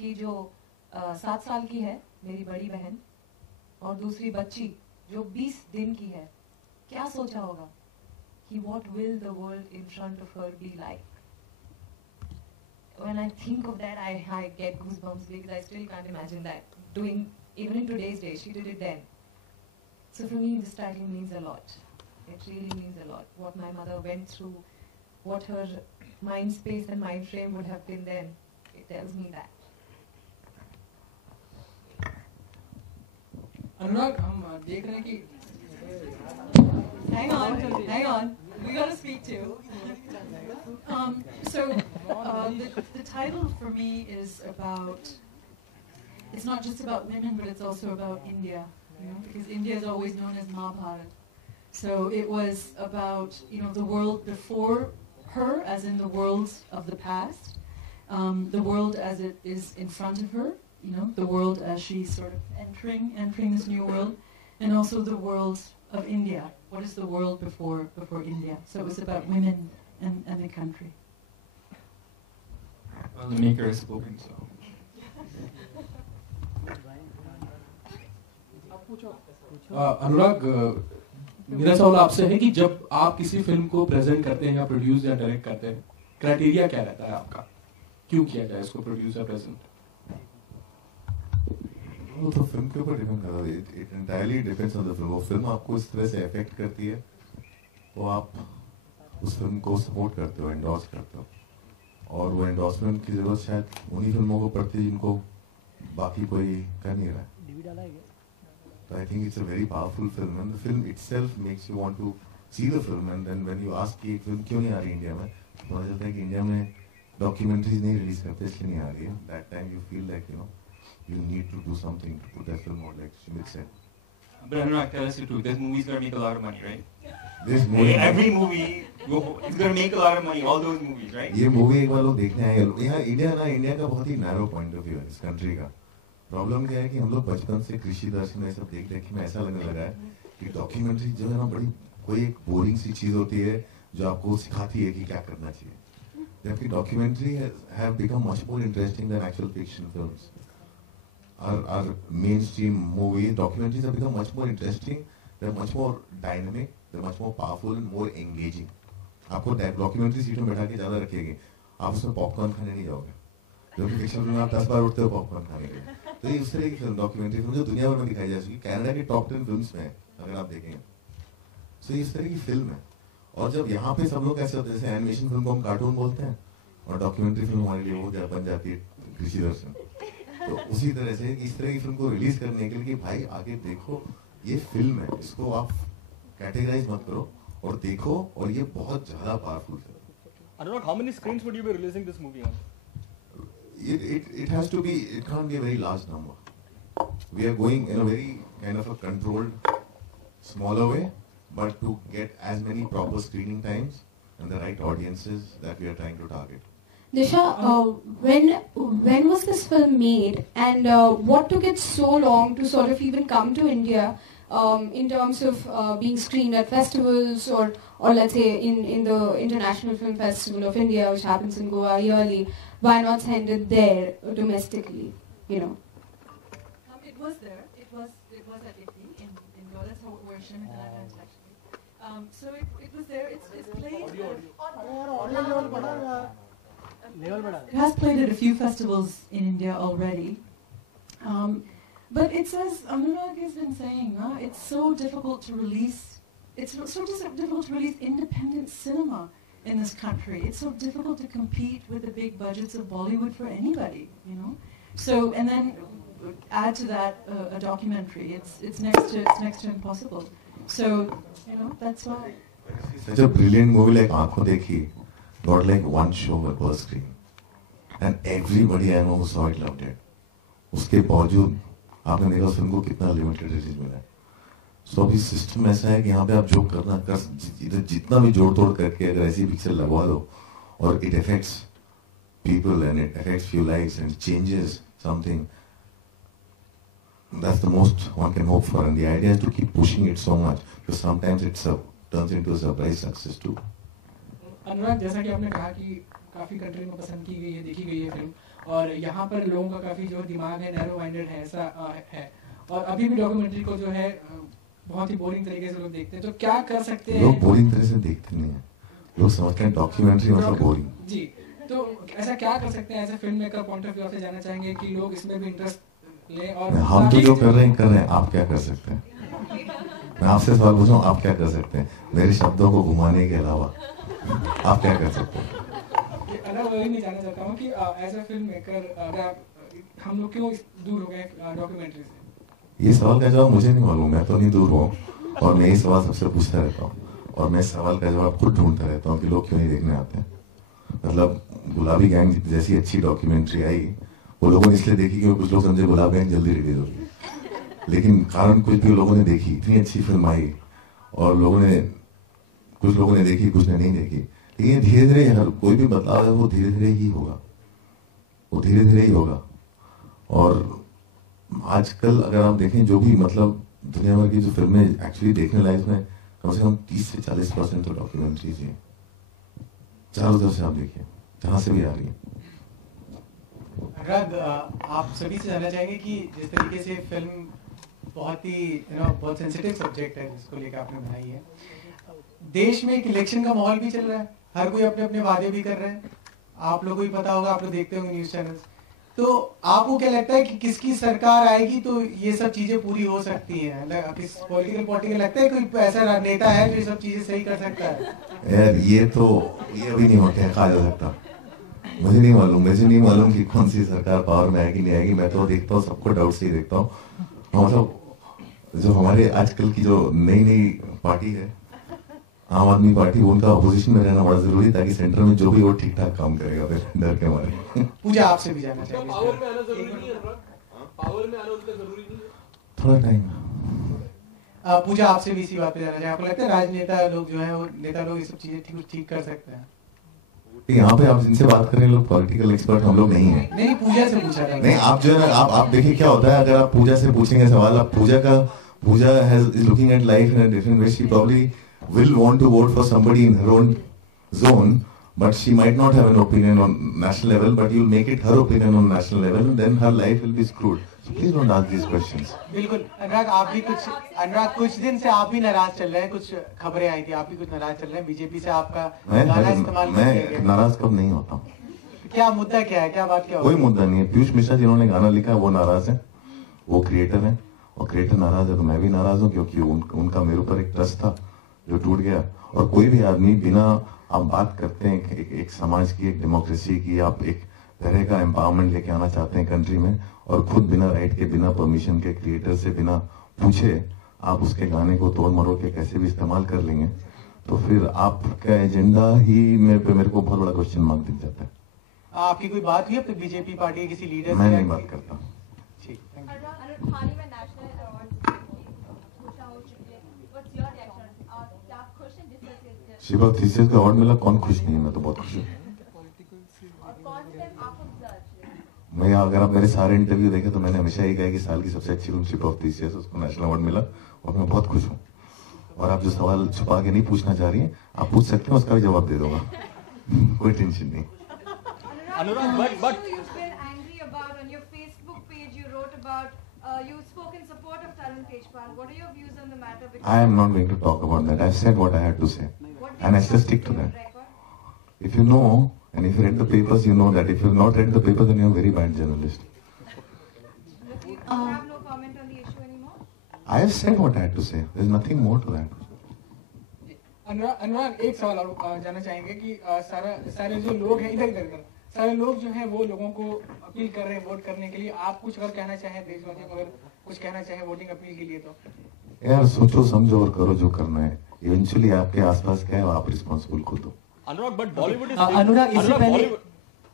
कि जो 7 साल की है मेरी बड़ी बहन और दूसरी बच्ची जो 20 दिन की है, क्या सोचा होगा कि what will the world in front of her be like? When I think of that, I get goosebumps because I still can't imagine that doing even in today's day. She did it then. So for me, this title means a lot. It really means a lot. What my mother went through, what her mind space and mind frame would have been then, it tells me that. अनुराग, हम देख रहे हैं कि hang on, we gotta speak too. The title for me is about, it's not just about women, but it's also about India, because India is always known as Mahabharat. So it was about, the world before her, as in the worlds of the past, the world as it is in front of her, the world as she's sort of entering this new world, and also the world of India. What is the world before India? So it was about women and the country. Well, the maker has spoken, so. अनुराग, मेरा सवाल आपसे है कि जब आप किसी film को present करते हैं या प्रोड्यूस या डायरेक्ट करते हैं, क्राइटेरिया क्या रहता है आपका? क्यों किया जाए इसको प्रोड्यूस या प्रेजेंट? वो तो फिल्म के ऊपर डिपेंड करता है. It entirely depends on the film. वो फिल्म आपको इस तरह से अफेक्ट करती है तो आप उस फिल्म को सपोर्ट करते हो, एंडोर्स करते हो. और वो एंडोर्समेंट की जरूरत शायद उन्हीं फिल्मों को पड़ती है जिनको बाकी कोई कर नहीं रहा है. So I think it's a very powerful film, and the film itself makes you want to see the film. And then when you ask कि फिल्म क्यों नहीं आ रही इंडिया में, तो पता चलता है कि इंडिया में डॉक्यूमेंट्रीज नहीं रिलीज करते, इसलिए नहीं आ रही है. That time you feel like you need to do something to put that film out, like Sumit said. But Anurag, tell us the truth. This movie's gonna make a lot of money, right? This movie, every movie, it's gonna make a lot of money. All those movies, right? ये movie एक बार लोग देखने आए. यहाँ India का बहुत ही narrow point of view है इस कंट्री का. प्रॉब्लम क्या है कि हम लोग बचपन से कृषि दर्शन में सब देख के में ऐसा लगने लगा है कि डॉक्यूमेंट्री जो है ना, बड़ी कोई एक बोरिंग सी चीज होती है जो आपको सिखाती है कि क्या करना चाहिए. जबकि documentary have become much more interesting than actual fiction films. Our mainstream movies, documentaries have become much more interesting. They're much more dynamic. They're much more powerful and more engaging. आपको डॉक्यूमेंट्री सीट में बैठा के ज्यादा रखेंगे, आप उसमें popcorn खाने नहीं जाओगे. जबकि फिक्शन फिल्म में आप 10 बार उठते हो पॉपकॉर्न खाने के लिए. तो ये उस तरह की फिल्म, डॉक्यूमेंट्री फिल्म जो दुनिया भर में दिखाई जा चुकी, कनाडा की टॉप 10 फिल्म्स में अगर आप देखेंगे, तो ये इस तरह की फिल्म है. और जब यहाँ पे सब लोग ऐसे होते हैं, जैसे एनिमेशन फिल्म को हम कार्टून बोलते हैं और डॉक्यूमेंट्री फिल्म हमारे लिए वो बन जाती है कृषि दर्शन. तो उसी तरह से इस तरह की फिल्म को रिलीज करने के लिए भाई आगे देखो, ये फिल्म है, इसको आप कैटेगराइज मत करो और देखो, और ये बहुत ज्यादा पावरफुल है. Anurag, how many screens would you be releasing this movie on? It has to be, it can't be a very large number. We are going in a very kind of a controlled, smaller way, but to get as many proper screening times and the right audiences that we are trying to target. Disha, when was this film made, and what took it so long to sort of even come to India, in terms of being screened at festivals or let's say in the International Film Festival of India, which happens in Goa yearly? Why not send it there domestically? It was there. It was at IFFI in Goa. That's where Shimit and I went actually. So it was there. It's played. It has played at a few festivals in India already. But it's as Anurag has been saying, it's so difficult to release. It's so difficult to release independent cinema in this country. It's so difficult to compete with the big budgets of Bollywood for anybody, So, and then add to that a documentary. It's next to impossible. So, that's why. Such a brilliant movie like Aankhon Dekhi got like one show per screen, and everybody I know saw it, loved it. उसके बावजूद आपने देखा उस film को कितना limited release मिला है. सो अभी सिस्टम ऐसा है कि यहाँ पे आप जो करना कर, इधर जितना भी जोड़ तोड़ करके अगर ऐसी पिक्चर लगवा दो, और it affects people and it affects few lives and changes something, that's the most one can hope for. And the idea is to keep pushing it so much, because sometimes it turns into a surprise success too. अनुराग, जैसा कि आपने कहा कि काफी country में पसंद की गई है, देखी गई है फिल्म, और यहाँ पर लोगों का काफ़ी जो दिमाग है नैरो माइंडेड है, ऐसा है। और अभी भी डॉक्यूमेंट्री को जो है बहुत ही बोरिंग तरीके से लोग देखते हैं, तो क्या कर सकते हैं? लोग बोरिंग तरह से देखते नहीं है, लोग समझते हैं डॉक्यूमेंट्री मतलब बोरिंग। जी, तो ऐसा क्या कर सकते हैं, ऐसे film maker point of view से जानना चाहेंगे कि लोग इसमें भी इंटरेस्ट लें? और हम तो जो कर रहे हैं, आप क्या कर सकते हैं? मैं आपसे सवाल पूछ रहा हूँ, आप क्या कर सकते हैं मेरे शब्दों को घुमाने के अलावा? आप क्या कर सकते हैं? वही नहीं जानना चाहता हूँ कि एज अ फिल्म मेकर अगर हम लोग क्यों दूर हो गए डॉक्यूमेंट्री से? ये सवाल का जवाब मुझे नहीं मालूम, मैं तो नहीं दूर हुआ हूँ और मैं ये सवाल सबसे पूछता रहता हूँ और मैं इस सवाल का जवाब खुद ढूंढता रहता हूँ कि लोग क्यों नहीं देखने आते हैं। मतलब गुलाबी गैंग जैसी अच्छी डॉक्यूमेंट्री आई, वो लोगों ने इसलिए देखी क्योंकि कुछ लोग समझे गुलाबी गैंग जल्दी रिलीज होगी, लेकिन कारण कुछ भी लोगों ने देखी, इतनी अच्छी फिल्म आई और कुछ लोगों ने देखी, कुछ ने नहीं देखी। लेकिन धीरे धीरे हर कोई भी बदलाव है वो धीरे धीरे ही होगा, वो धीरे धीरे ही होगा। और आजकल अगर आप देखें जो भी मतलब दुनिया भर की जो फिल्में एक्चुअली देखने लायक में कम से कम 30 से 40% तो डॉक्यूमेंट्रीज हैं। चारों तरफ से आप देखिए, जहां से भी आ रही है। अनुराग, आप सभी से जानना चाहेंगे कि जिस तरीके से फिल्म बहुत ही बहुत सेंसिटिव सब्जेक्ट है जिसको लेकर आपने बनाई है, देश में एक इलेक्शन का माहौल भी चल रहा है, हर कोई अपने अपने वादे भी कर रहे हैं, आप लोगों को भी पता होगा, आप लोग देखते होंगे न्यूज चैनल्स। तो आपको क्या लगता है कि किसकी सरकार आएगी तो ये सब चीजें पूरी हो सकती हैं? किस पॉलिटिकल पार्टी का लगता है कोई ऐसा नेता है जो ये सब चीजें सही कर सकता है? यार ये अभी नहीं होते कहा जा सकता, मुझे नहीं मालूम कि कौन सी सरकार पावर में आएगी नहीं आएगी। मैं तो देखता हूँ, सबको डाउट से ही देखता हूँ। मतलब जो हमारे आजकल की जो नई पार्टी है आम आदमी पार्टी, उनका अपोजिशन में रहना बड़ा जरूरी, ताकि सेंटर में जो भी वो ठीक ठाक काम करेगा फिर डर के मारे। पूजा आपसे भी जानना चाहिए, पावर में आना जरूरी नहीं है? पावर में आना उतना जरूरी नहीं है? थोड़ा टाइम। पूजा आपसे भी इसी बात पे जानना चाहिए, आपको लगता है राजनेता लोग जो है वो नेता लोग ये सब चीजें ठीक कर सकते हैं? यहाँ पे आप जिनसे बात कर रहे हैं लोग पॉलिटिकल एक्सपर्ट हम लोग नहीं है। नहीं, पूजा से पूछा था। नहीं, आप जो है ना आप देखिए क्या होता है, अगर आप पूजा से पूछेंगे सवाल, आप पूजा is looking at life in a different way. She probably will want to vote for somebody in her own zone, but she might not have an opinion on national level, but you'll make it her opinion on national level, and then her life will be screwed. So please don't ask these questions. बिल्कुल। अनुराग कुछ दिन से आप भी नाराज चल रहे हैं, कुछ खबरें आई थी आप भी कुछ नाराज चल रहे हैं, बीजेपी से आपका गाना इस्तेमाल कर लिया गया। मैं नाराज कब नहीं होता हूँ। क्या मुद्दा क्या है, क्या बात क्या? कोई मुद्दा नहीं है। पीयूष मिश्रा जिन्होंने गाना लिखा है वो नाराज है, वो क्रिएटर है, और क्रिएटर नाराज है तो मैं भी नाराज हूँ, क्योंकि उनका मेरे ऊपर एक ट्रस्ट था जो टूट गया। और कोई भी आदमी बिना, आप बात करते हैं एक समाज की, एक डेमोक्रेसी की, आप एक तरह का एम्पावरमेंट लेके आना चाहते हैं कंट्री में, और खुद बिना राइट के, बिना परमिशन के, क्रिएटर से बिना पूछे आप उसके गाने को तोड़ मरोड़ के कैसे भी इस्तेमाल कर लेंगे, तो फिर आपका एजेंडा ही मेरे को बहुत बड़ा क्वेश्चन मार्क दिख जाता है। आपकी कोई बात हुई अब तक बीजेपी पार्टी के किसी लीडर से? मैं नहीं बात करता। ठीक, थैंक यू। शिवा थीसिस का अवार्ड मिला, कौन खुश नहीं है? मैं तो बहुत खुश हूँ। मैं अगर आप मेरे सारे इंटरव्यू देखें तो मैंने हमेशा यही कहा कि साल की सबसे अच्छी फिल्म शिप ऑफ थीसिस, उसको नेशनल अवार्ड मिला और मैं बहुत खुश हूँ। और आप जो सवाल छुपा के नहीं पूछना चाह रही हैं, आप पूछ सकते हैं, उसका भी जवाब दे दूंगा। कोई टेंशन नहीं। Anurag, but you've been angry about on your Facebook page. You wrote about you spoke in support of Tarun Tejpal. What are your views on the matter? I am not going to talk about that. I've said what I had to say, and I still stick to that. If you know, and if you read the papers, you know that. If you've not read the papers, then you're a very bad journalist. You have no comment on the issue anymore? I have said what I had to say. There's nothing more to that. अनुराग, एक सवाल और जानना चाहेंगे कि सारे जो लोग हैं इधर सारे लोग जो हैं वो लोगों को अपील कर रहे हैं वोट करने के लिए। आप कुछ अगर कहना चाहें देशवासियों को, अगर कुछ कहना चाहें वोटिंग अपील के लिए, तो यार सोचो समझो और करो जो करना है। इवेंचुअली आपके आसपास क्या है आप रिस्पॉन्सिबल खुद हो। अनुराग, बट बॉलीवुड इज अनुराग,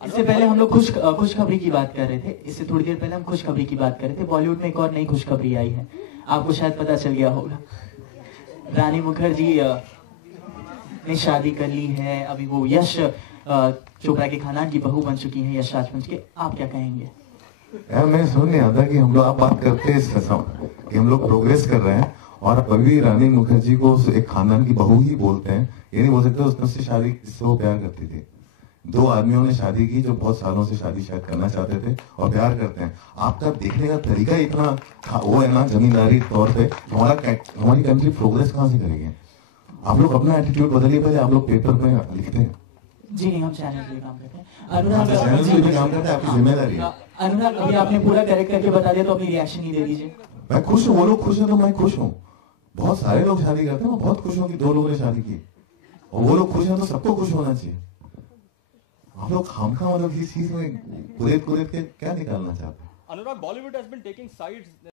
इससे पहले हम लोग खुशखबरी की बात कर रहे थे। इससे थोड़ी देर पहले हम खुशखबरी की बात कर रहे थे। बॉलीवुड में एक और नई खुशखबरी आई है, आपको शायद पता चल गया होगा। रानी मुखर्जी ने शादी कर ली है। अभी वो यश चोपड़ा के खानदान की बहू बन चुकी हैं, यश राजवंश के। आप क्या कहेंगे? यार मैं समझ नहीं आता कि हम लोग, आप बात करते हैं कि हम लोग प्रोग्रेस कर रहे हैं और अभी रानी मुखर्जी को एक खानदान की बहू ही बोलते हैं। ये नहीं बोल सकते उसने उससे शादी, इससे वो प्यार करती थी। दो आदमियों ने शादी की जो बहुत सालों से शादी शायद करना चाहते थे और प्यार करते हैं। आपका देखने का तरीका इतना वो है ना जमींदारी तौर पे, हमारी कंट्री प्रोग्रेस कहाँ से करेगी? आप लोग अपना एटीट्यूड बदलिए पहले। आप लोग पेपर में लिखते हैं जी नहीं, हम चैनल के लिए काम करते हैं। चैनल के लिए काम करते हैं, आपकी जिम्मेदारी है। अनुराग, अभी आपने पूरा करेक्ट करके बता दिया तो अपनी रिएक्शन ही दे दीजिए। मैं खुश हूँ, वो लोग खुश हैं तो मैं खुश हूँ। बहुत सारे लोग शादी करते हैं, मैं बहुत खुश हूँ कि 2 लोगों ने शादी की, और वो लोग खुश हैं तो सबको खुश होना चाहिए। आप लोग खामखा मतलब इस चीज में कुरेद के क्या निकालना चाहते हैं? Anurag, Bollywood has been taking sides